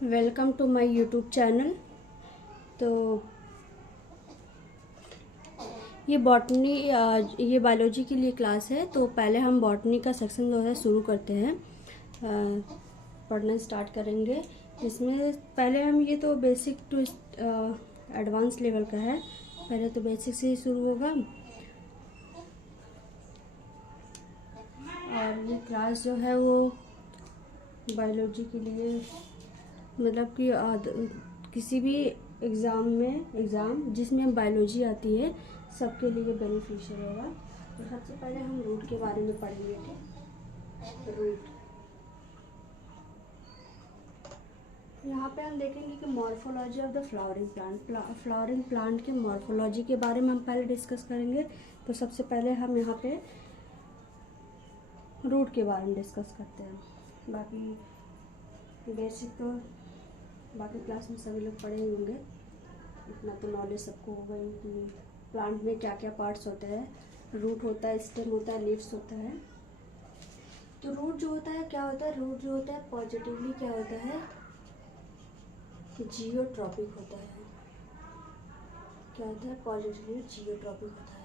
Welcome to my YouTube channel. तो ये botany ये बायोलॉजी के लिए क्लास है। तो पहले हम बॉटनी का सेक्शन जो है शुरू करते हैं, पढ़ना स्टार्ट करेंगे। इसमें पहले हम ये तो बेसिक टू एडवांस लेवल का है। पहले तो बेसिक से ही शुरू होगा। और ये क्लास जो है वो बायोलॉजी के लिए मतलब कि किसी भी एग्ज़ाम जिसमें बायोलॉजी आती है सबके लिए बेनिफिशियल होगा। तो सबसे पहले हम रूट के बारे में पढ़ेंगे। ठीक, रूट। यहाँ पे हम देखेंगे कि morphology of the flowering plant. Flowering plant के मॉर्फोलॉजी के बारे में हम पहले डिस्कस करेंगे। तो सबसे पहले हम यहाँ पे रूट के बारे में डिस्कस करते हैं। बाकी बेसिक तो बाकी क्लास में सभी लोग पढ़े ही होंगे, इतना तो नॉलेज सबको होगा ही कि प्लांट में क्या क्या पार्ट्स होते हैं। रूट होता है, स्टेम होता है, लीव्स होता है। तो रूट जो होता है क्या होता है, रूट जो होता है पॉजिटिवली क्या होता है, जियोट्रॉपिक होता है। क्या होता है, पॉजिटिवली जियोट्रॉपिक होता है।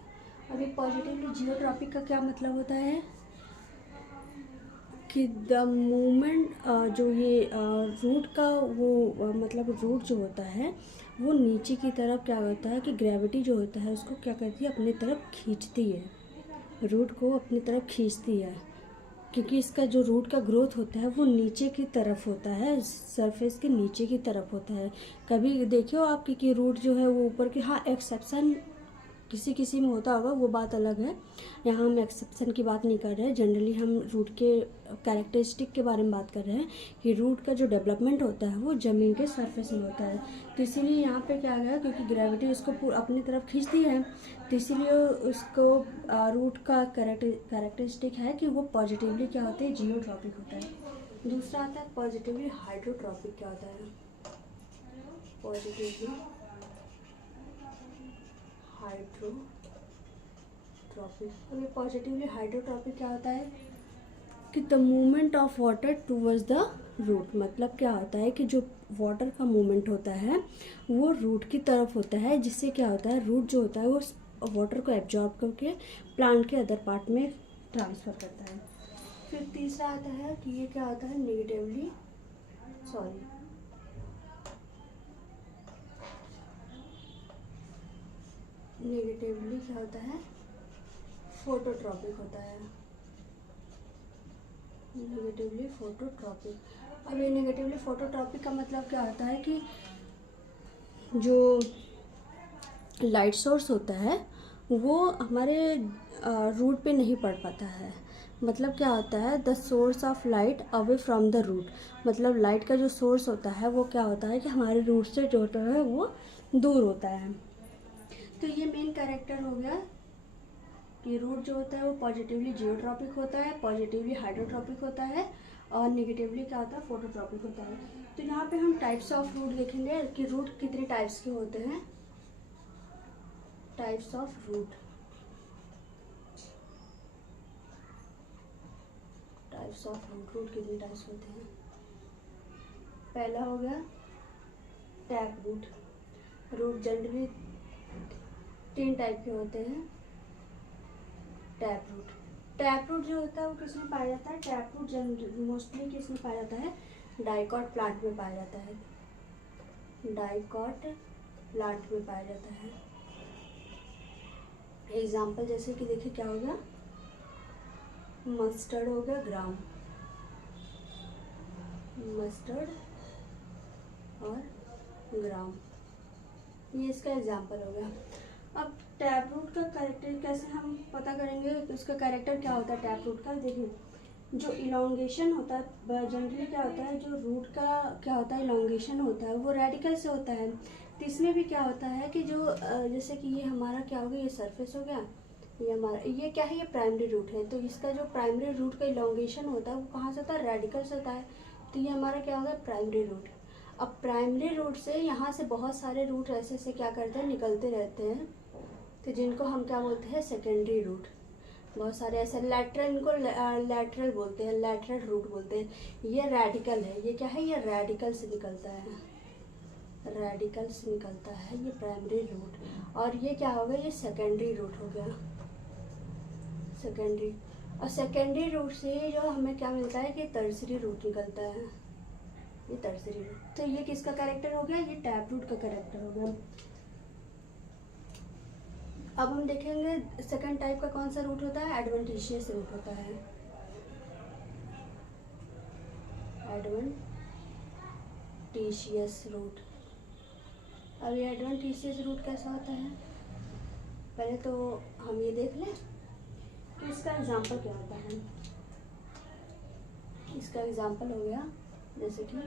अभी पॉजिटिवली जियोट्रॉपिक का क्या मतलब होता है कि द मूवमेंट जो ये रूट का वो मतलब रूट जो होता है वो नीचे की तरफ क्या होता है कि ग्रेविटी जो होता है उसको क्या करती है, अपनी तरफ खींचती है। रूट को अपनी तरफ खींचती है क्योंकि इसका जो रूट का ग्रोथ होता है वो नीचे की तरफ होता है, सरफेस के नीचे की तरफ होता है। कभी देखियो आप कि रूट जो है वो ऊपर की, हाँ एक्सेप्शन किसी किसी में होता होगा, वो बात अलग है। यहाँ हम एक्सेप्शन की बात नहीं कर रहे हैं। जनरली हम रूट के कैरेक्टरिस्टिक के बारे में बात कर रहे हैं कि रूट का जो डेवलपमेंट होता है वो ज़मीन के सरफेस में होता है। तो इसीलिए यहाँ पे क्या गया, क्योंकि ग्रेविटी उसको अपनी तरफ खींचती है, तो इसीलिए उसको रूट का कैरेक्टरिस्टिक है कि वो पॉजिटिवली क्या होता है, जियोट्रॉपिक होता है। दूसरा आता है पॉजिटिवली हाइड्रोट्रॉपिक। क्या होता है, पॉजिटिवली हाइड्रोट्रॉपिक। अब ये पॉजिटिवली हाइड्रोट्रॉपिक क्या होता है कि the movement of water towards the root. मतलब क्या होता है कि जो वाटर का मूवमेंट होता है वो रूट की तरफ होता है, जिससे क्या होता है, रूट जो होता है वो वाटर को एब्जॉर्ब करके प्लांट के अदर पार्ट में ट्रांसफ़र करता है। फिर तीसरा आता है कि ये क्या होता है, नेगेटिवली क्या होता है, फोटोट्रॉपिक होता है। Negatively phototropic. अब ये नेगेटिवली फोटोट्रॉपिक का मतलब क्या होता है कि जो लाइट सोर्स होता है वो हमारे रूट पे नहीं पड़ पाता है। मतलब क्या होता है, the source of light away from the root. मतलब लाइट का जो सोर्स होता है वो क्या होता है कि हमारे रूट से जो होता है वो दूर होता है। तो ये मेन कैरेक्टर हो गया कि रूट जो होता है वो पॉजिटिवली जियोट्रॉपिक होता है, पॉजिटिवली हाइड्रोट्रॉपिक होता है, और नेगेटिवली क्या होता है, फोटोट्रॉपिक होता है। तो यहाँ पे हम टाइप्स ऑफ रूट देखेंगे कि रूट कितने टाइप्स के होते हैं। टाइप्स ऑफ रूट, रूट कितने टाइप्स होते हैं। पहला हो गया tap root. Root generally 3 type के होते हैं। टैप रूट जो होता है वो किसमें पाया जाता है, टैप रूट मोस्टली किसमें पाया जाता है, डाइकॉट प्लांट में पाया जाता है। डाइकॉट प्लांट में पाया जाता है। एग्जाम्पल जैसे कि देखिए क्या हो गया, मस्टर्ड हो गया, ग्राम, मस्टर्ड और ग्राम, ये इसका एग्जाम्पल हो गया। अब टैप रूट का कैरेक्टर कैसे हम पता करेंगे, उसका कैरेक्टर क्या होता है टैप रूट का। देखिए जो इलोंगेशन होता है, जनरली क्या होता है, जो रूट का क्या होता है इलोंगेशन होता है वो रेडिकल से होता है। तो इसमें भी क्या होता है कि जो जैसे कि ये हमारा क्या हो गया, ये सरफेस हो गया, ये हमारा ये क्या है, ये प्राइमरी रूट है। तो इसका जो प्राइमरी रूट का इलोंगेशन होता है वो कहाँ से होता है, रेडिकल से होता है। तो ये हमारा क्या होगा, प्राइमरी रूट। अब प्राइमरी रूट से यहाँ से बहुत सारे रूट ऐसे क्या करते हैं, निकलते रहते हैं, तो जिनको हम क्या बोलते हैं, सेकेंडरी रूट। बहुत सारे ऐसे लैटरल, इनको लैटरल बोलते हैं, लैटरल रूट बोलते हैं। ये रेडिकल है, ये क्या है, ये रेडिकल से निकलता है, रेडिकल से निकलता है ये प्राइमरी रूट। और ये क्या हो गया, ये सेकेंडरी रूट हो गया, सेकेंडरी। और सेकेंडरी रूट से जो हमें क्या मिलता है कि टर्सरी रूट निकलता है, ये टर्सरी रूट। तो ये किसका कैरेक्टर हो गया, ये टैप रूट का कैरेक्टर हो गया। अब हम देखेंगे सेकंड टाइप का कौन सा रूट होता है, एडवेंटिशियस रूट होता है, एडवेंटिशियस रूट। अब ये एडवेंटिशियस रूट कैसा होता है, पहले तो हम ये देख लें कि इसका एग्जांपल क्या होता है। इसका एग्जांपल हो गया जैसे कि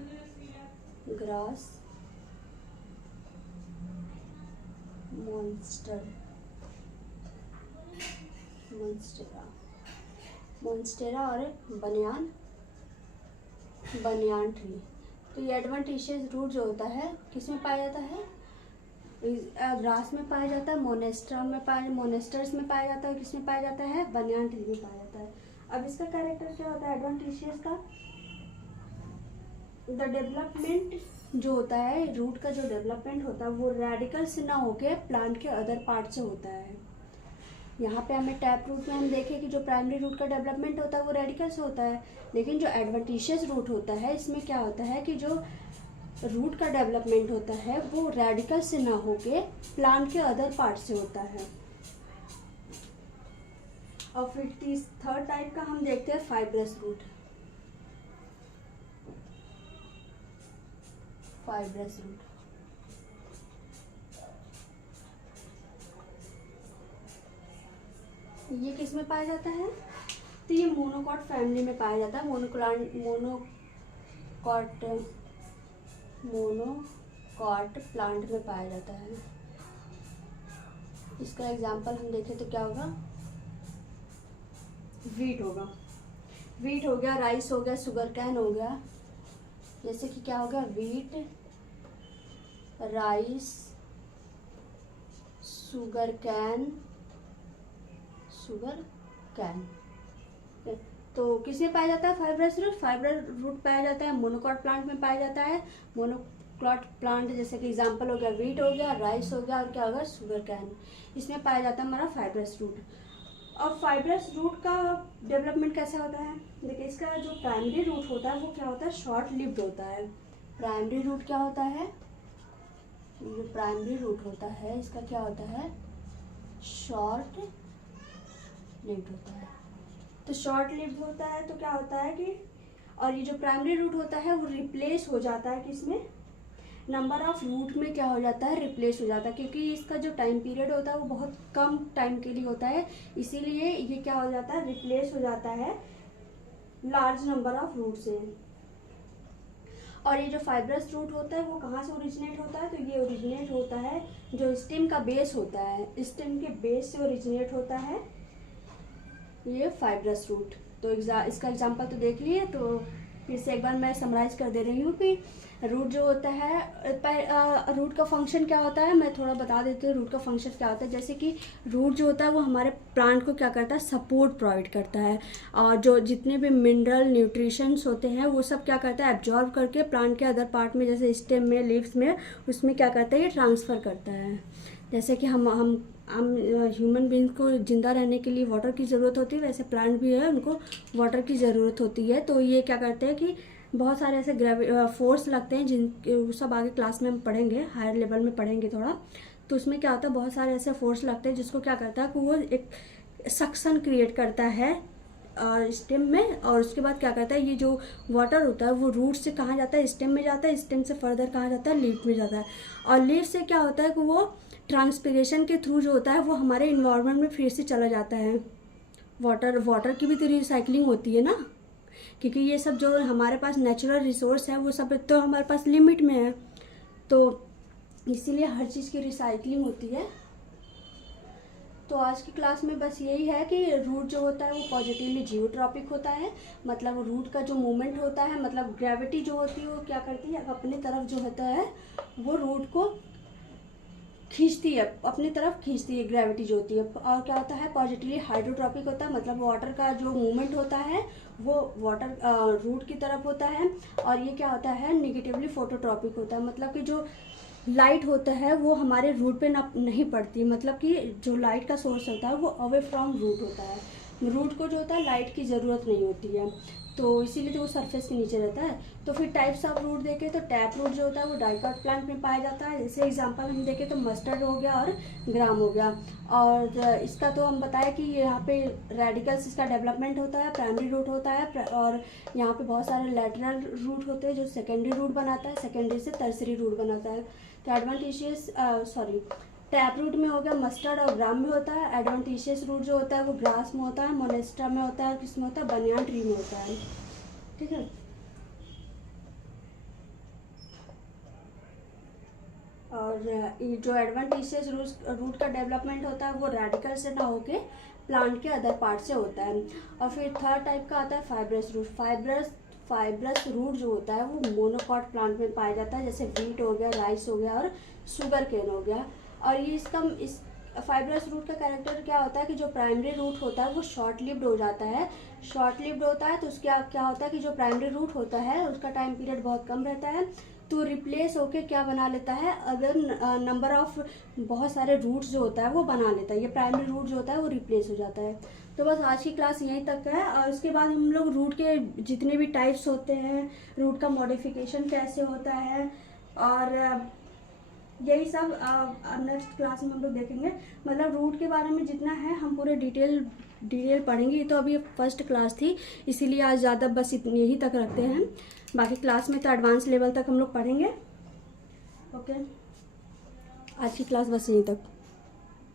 ग्रास मॉन्स्टर, मॉन्स्टेरा और बनियान ट्री। तो ये एडवेंटिशियस रूट जो होता है किस में पाया जाता है, ग्रास में पाया जाता है, मोनेस्टर्स में पाया जाता है, किस में पाया जाता है, बनियान ट्री में पाया जाता है। अब इसका कैरेक्टर क्या होता है एडवेंटिशियस का, द डेवलपमेंट जो होता है, रूट का जो डेवलपमेंट होता है वो रेडिकल से ना होके प्लांट के अदर पार्ट से होता है। यहाँ पे हमें टैप रूट में हम देखें कि जो प्राइमरी रूट का डेवलपमेंट होता है वो रेडिकल से होता है, लेकिन जो एडवेंटिशियस रूट होता है इसमें क्या होता है कि जो रूट का डेवलपमेंट होता है वो रेडिकल से ना होके प्लांट के अदर पार्ट से होता है। और फिर थर्ड टाइप का हम देखते हैं फाइब्रस रूट, फाइब्रस रूट। ये किस में पाया जाता है, तो ये मोनोकॉट फैमिली में पाया जाता है, मोनोकॉट प्लांट में पाया जाता है। इसका एग्जांपल हम देखें तो क्या होगा, वीट होगा, वीट हो गया, राइस हो गया, शुगर कैन हो गया। जैसे कि क्या हो गया, वीट, राइस, शुगर कैन, तो किसमें पाया जाता है फाइब्रस रूट, फाइब्रस रूट पाया जाता है मोनोकॉट प्लांट में पाया जाता है। मोनोकॉट प्लांट जैसे कि एग्जांपल हो गया वीट हो गया, राइस हो गया और क्या होगा, शुगर कैन, इसमें पाया जाता है हमारा फाइब्रस रूट। और फाइब्रस रूट का डेवलपमेंट कैसे होता है, देखिए इसका जो प्राइमरी रूट होता है वो क्या होता है, शॉर्ट लिव्ड होता है। प्राइमरी रूट क्या होता है, जो प्राइमरी रूट होता है इसका क्या होता है, शॉर्ट लिव्ड होता है। तो शॉर्ट लिव्ड होता है तो क्या होता है कि, और ये जो प्राइमरी रूट होता है वो रिप्लेस हो जाता है किसमें, नंबर ऑफ रूट में क्या हो जाता है, रिप्लेस हो जाता है, क्योंकि इसका जो टाइम पीरियड होता है वो बहुत कम टाइम के लिए होता है, इसीलिए ये क्या हो जाता है, रिप्लेस हो जाता है लार्ज नंबर ऑफ रूट से। और ये जो फाइब्रस रूट होता है वो कहाँ से ओरिजिनेट होता है, तो ये ओरिजिनेट होता है जो स्टेम का बेस होता है, स्टेम के बेस से ओरिजिनेट होता है ये फाइब्रस रूट। तो इसका एग्जांपल तो देख लिए, तो फिर से एक बार मैं समराइज कर दे रही हूँ कि रूट जो होता है, रूट का फंक्शन क्या होता है, मैं थोड़ा बता देती हूँ रूट का फंक्शन क्या होता है। जैसे कि रूट जो होता है वो हमारे प्लांट को क्या करता है, सपोर्ट प्रोवाइड करता है, और जो जितने भी मिनरल न्यूट्रिशंस होते हैं वो सब क्या करता है, एब्जॉर्ब करके प्लांट के अदर पार्ट में, जैसे स्टेम में, लीव्स में, उसमें क्या करता है, ये ट्रांसफ़र करता है। जैसे कि हम ह्यूमन बींग को ज़िंदा रहने के लिए वाटर की ज़रूरत होती है, वैसे प्लांट भी है उनको वाटर की ज़रूरत होती है। तो ये क्या करते हैं कि बहुत सारे ऐसे फोर्स लगते हैं जिन सब आगे क्लास में हम पढ़ेंगे, हायर लेवल में पढ़ेंगे थोड़ा, तो उसमें क्या होता है, बहुत सारे ऐसे फोर्स लगते हैं जिसको क्या करता है कि वो एक सक्शन क्रिएट करता है स्टेम में, और उसके बाद क्या करता है, ये जो वाटर होता है वो रूट से कहाँ जाता है, स्टेम में जाता है, स्टेम से फर्दर कहाँ जाता है, लीफ में जाता है, और लीफ से क्या होता है कि वो ट्रांसपिरेशन के थ्रू जो होता है वो हमारे इन्वायरमेंट में फिर से चला जाता है। वाटर की भी तो रिसाइकलिंग होती है ना, क्योंकि ये सब जो हमारे पास नेचुरल रिसोर्स है वो सब तो हमारे पास लिमिट में है, तो इसीलिए हर चीज़ की रिसाइकलिंग होती है। तो आज की क्लास में बस यही है कि रूट जो होता है वो पॉजिटिवली जियोट्रॉपिक होता है, मतलब रूट का जो मूवमेंट होता है, मतलब ग्रेविटी जो होती है वो क्या करती है, अपने तरफ जो होता है वो रूट को खींचती है, अपनी तरफ खींचती है ग्रेविटी जो होती है। और क्या होता है, पॉजिटिवली हाइड्रोट्रॉपिक होता है, मतलब वाटर का जो मूवमेंट होता है वो वाटर रूट की तरफ होता है। और ये क्या होता है, निगेटिवली फोटोट्रॉपिक होता है, मतलब कि जो लाइट होता है वो हमारे रूट पे ना नहीं पड़ती, मतलब कि जो लाइट का सोर्स होता है वो अवे फ्रॉम रूट होता है। रूट को जो होता है लाइट की ज़रूरत नहीं होती है, तो इसीलिए तो वो सरफेस के नीचे रहता है। तो फिर टाइप्स ऑफ रूट देखें तो टैप रूट जो होता है वो डाइकॉट प्लांट में पाया जाता है। जैसे एग्जांपल हम देखें तो मस्टर्ड हो गया और ग्राम हो गया। और इसका तो हम बताएं कि यहाँ पे रेडिकल्स इसका डेवलपमेंट होता है, प्राइमरी रूट होता है, और यहाँ पे बहुत सारे लैटरल रूट होते हैं जो सेकेंडरी रूट बनाता है, सेकेंडरी से टर्सरी रूट बनाता है। तो एडवांटेशियस टैप रूट में हो गया, मस्टर्ड और ग्राम में होता है। एडवांटेशियस रूट जो होता है वो ग्रास में होता है, मोनेस्ट्रा में होता है, किस में होता है, बनियान ट्री में होता है। ठीक है। और ये जो एडवांटेशियस रूट का डेवलपमेंट होता है वो रेडिकल से ना होके प्लांट के अदर पार्ट से होता है। और फिर थर्ड टाइप का आता है फाइब्रस रूट। फाइब्रस रूट जो होता है वो मोनोकॉट प्लांट में पाया जाता है, जैसे व्हीट हो गया, राइस हो गया और शुगर केन हो गया। और ये इस फाइब्रस रूट का कैरेक्टर क्या होता है कि जो प्राइमरी रूट होता है वो शॉर्ट लिव्ड हो जाता है। शॉर्ट लिव्ड होता है तो उसका क्या होता है कि जो प्राइमरी रूट होता है उसका टाइम पीरियड बहुत कम रहता है, तो रिप्लेस होके क्या बना लेता है, अदर नंबर ऑफ बहुत सारे रूट्स जो होता है वो बना लेता है। ये प्राइमरी रूट जो होता है वो रिप्लेस हो जाता है। तो बस आज की क्लास यहीं तक है, और उसके बाद हम लोग रूट के जितने भी टाइप्स होते हैं, रूट का मॉडिफिकेशन कैसे होता है, और यही सब नेक्स्ट क्लास में हम लोग देखेंगे। मतलब रूट के बारे में जितना है हम पूरे डिटेल पढ़ेंगे। ये तो अभी फर्स्ट क्लास थी, इसीलिए आज ज़्यादा बस इतनी यही तक रखते हैं। बाकी क्लास में तो एडवांस लेवल तक हम लोग पढ़ेंगे। ओके, आज की क्लास बस यहीं तक।